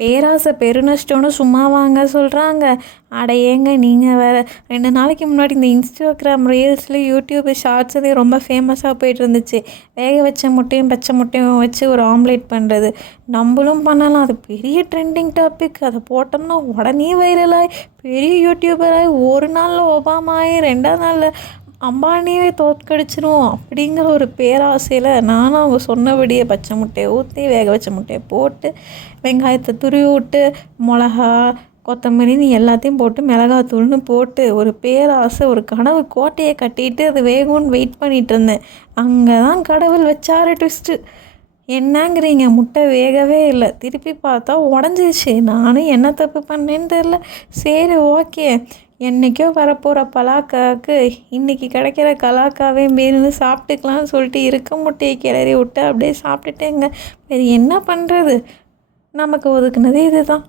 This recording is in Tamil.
பேராசை பெருநஷ்டம்னு சும்மாவாங்க சொல்கிறாங்க. அட ஏங்க நீங்கள் வேறு. 2 நாளைக்கு முன்னாடி இந்த இன்ஸ்டாகிராம் ரீல்ஸில் யூடியூப் ஷார்ட்ஸ் இது ரொம்ப ஃபேமஸாக போயிட்டு இருந்துச்சு. வேக வச்ச முட்டையும் பச்சை முட்டையும் வச்சு ஒரு ஆம்லேட் பண்ணுறது. நம்மளும் பண்ணலாம், அது பெரிய ட்ரெண்டிங் டாபிக். அதை போட்டோம்னா உடனே வைரலாகி பெரிய யூடியூபராகி ஒரு நாளில் ஒபாமா ஆகி 2ஆவது நாளில் அம்பானியே தோற்கடிச்சிரும் அப்படிங்கிற ஒரு பேராசையில் நானும் அவங்க சொன்னபடியே பச்சை முட்டையை ஊற்றி வேக வச்ச முட்டையை போட்டு வெங்காயத்தை துருவி விட்டு மிளகா கொத்தமல்லின்னு எல்லாத்தையும் போட்டு மிளகாத்தூள்னு போட்டு ஒரு பேராசை ஒரு கனவு கோட்டையை கட்டிட்டு அது வேகும்னு வெயிட் பண்ணிகிட்டு இருந்தேன். அங்கே தான் கடவுள் வச்சாரு ட்விஸ்ட்டு. என்னங்கிறீங்க, முட்டை வேகவே இல்லை. திருப்பி பார்த்தா உடஞ்சிச்சு. நானும் என்ன தப்பு பண்ணேன்னு தெரில. சரி ஓகே, என்றைக்கோ வரப்போகிற பலாக்காவுக்கு இன்றைக்கி கிடைக்கிற கலாக்காவே மீறினு சாப்பிட்டுக்கலான்னு சொல்லிட்டு இருக்க முட்டையை கிளறி விட்டு அப்படியே சாப்பிட்டுட்டேங்க. வேறு என்ன பண்ணுறது, நமக்கு ஒதுக்குனது இது தான்.